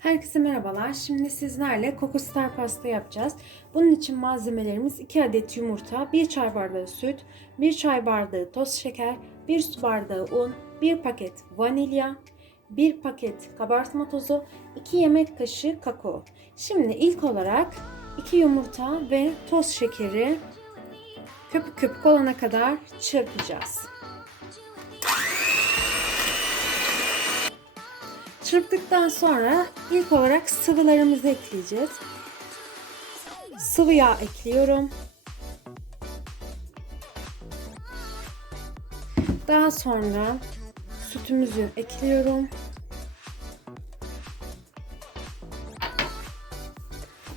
Herkese merhabalar. Şimdi sizlerle Coco Star pasta yapacağız. Bunun için malzemelerimiz 2 adet yumurta, 1 çay bardağı süt, 1 çay bardağı toz şeker, 1 su bardağı un, 1 paket vanilya, 1 paket kabartma tozu, 2 yemek kaşığı kakao. Şimdi ilk olarak 2 yumurta ve toz şekeri köpük köpük olana kadar çırpacağız. Çırptıktan sonra ilk olarak sıvılarımızı ekleyeceğiz. Sıvı yağ ekliyorum. Daha sonra sütümüzü ekliyorum.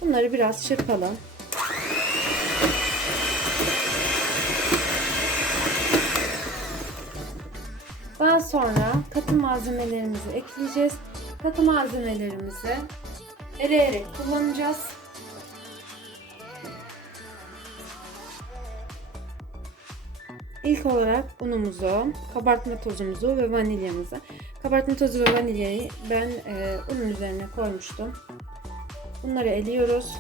Bunları biraz çırpalım. Daha sonra katı malzemelerimizi ekleyeceğiz. Katı malzemelerimizi eleyerek kullanacağız. İlk olarak unumuzu, kabartma tozumuzu ve vanilyamızı. Kabartma tozu ve vanilyayı ben e, unun üzerine koymuştum. Bunları eliyoruz.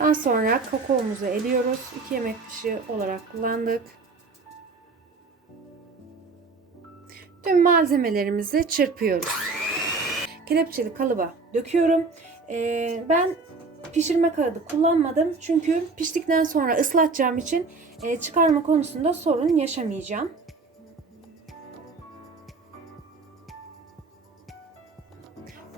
Daha sonra kakaomuzu eliyoruz. 2 yemek kaşığı olarak kullandık. Tüm malzemelerimizi çırpıyoruz. Kelepçeli kalıba döküyorum. Ee, ben pişirme kağıdı kullanmadım. Çünkü piştikten sonra ıslatacağım için e, çıkarma konusunda sorun yaşamayacağım.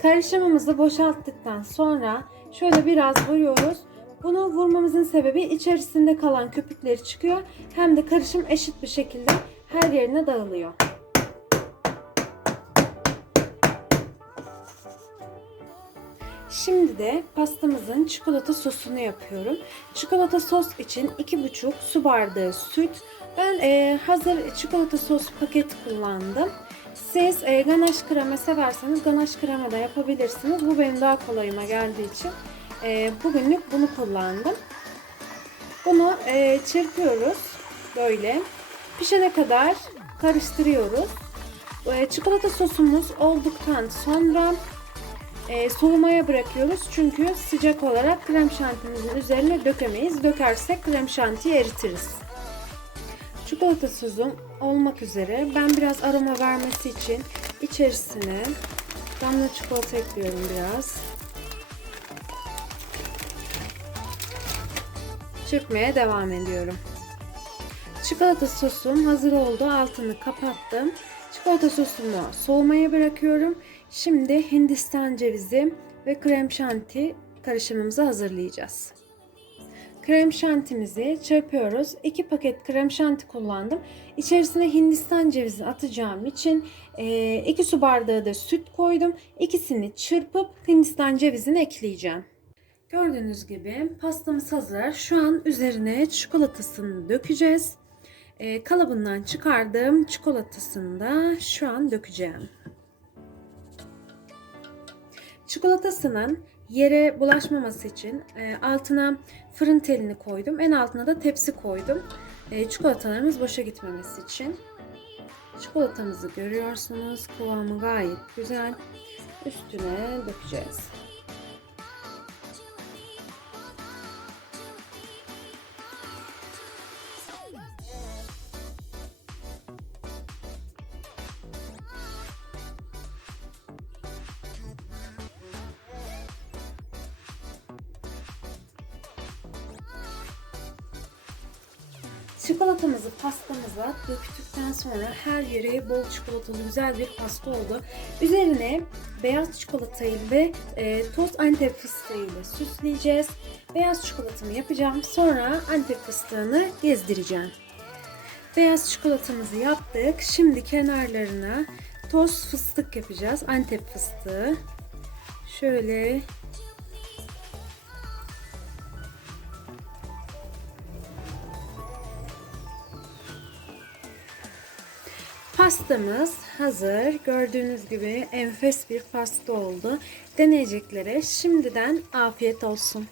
Karışımımızı boşalttıktan sonra şöyle biraz vuruyoruz. Bunu vurmamızın sebebi içerisinde kalan köpükleri çıkıyor. Hem de karışım eşit bir şekilde her yerine dağılıyor. Şimdi de pastamızın çikolata sosunu yapıyorum. Çikolata sos için 2,5 su bardağı süt. Ben e, hazır çikolata sos paketi kullandım. Siz e, ganaş krema severseniz ganaş krema da yapabilirsiniz. Bu benim daha kolayıma geldiği için e, bugünlük bunu kullandım. Bunu e, çırpıyoruz böyle. Pişene kadar karıştırıyoruz. E, çikolata sosumuz olduktan sonra e, soğumaya bırakıyoruz. Çünkü sıcak olarak krem şantimizin üzerine dökemeyiz. Dökersek krem şantiyi eritiriz. Çikolata sosum olmak üzere. Ben biraz aroma vermesi için içerisine damla çikolata ekliyorum biraz. Çırpmaya devam ediyorum. Çikolata sosum hazır oldu. Altını kapattım. Çikolata sosumu soğumaya bırakıyorum. Şimdi Hindistan cevizi ve krem şanti karışımımızı hazırlayacağız. Krem şantimizi çırpıyoruz. 2 paket krem şanti kullandım. İçerisine Hindistan cevizi atacağım için 2 su bardağı da süt koydum. İkisini çırpıp Hindistan cevizini ekleyeceğim. Gördüğünüz gibi pastamız hazır. Şu an üzerine çikolatasını dökeceğiz. E, kalıbından çıkardığım çikolatasını da şu an dökeceğim. Çikolatasının yere bulaşmaması için e, altına fırın telini koydum. En altına da tepsi koydum. E, çikolatalarımız boşa gitmemesi için. Çikolatamızı görüyorsunuz. Kıvamı gayet güzel. Üstüne dökeceğiz. Çikolatamızı pastamıza döktükten sonra her yere bol çikolatalı güzel bir pasta oldu. Üzerine beyaz çikolatayı ve e, toz antep fıstığıyla süsleyeceğiz. Beyaz çikolatamı yapacağım. Sonra antep fıstığını gezdireceğim. Beyaz çikolatamızı yaptık. Şimdi kenarlarına toz fıstık yapacağız. Antep fıstığı. Şöyle Pastamız hazır. Gördüğünüz gibi enfes bir pasta oldu. Deneyeceklere şimdiden afiyet olsun.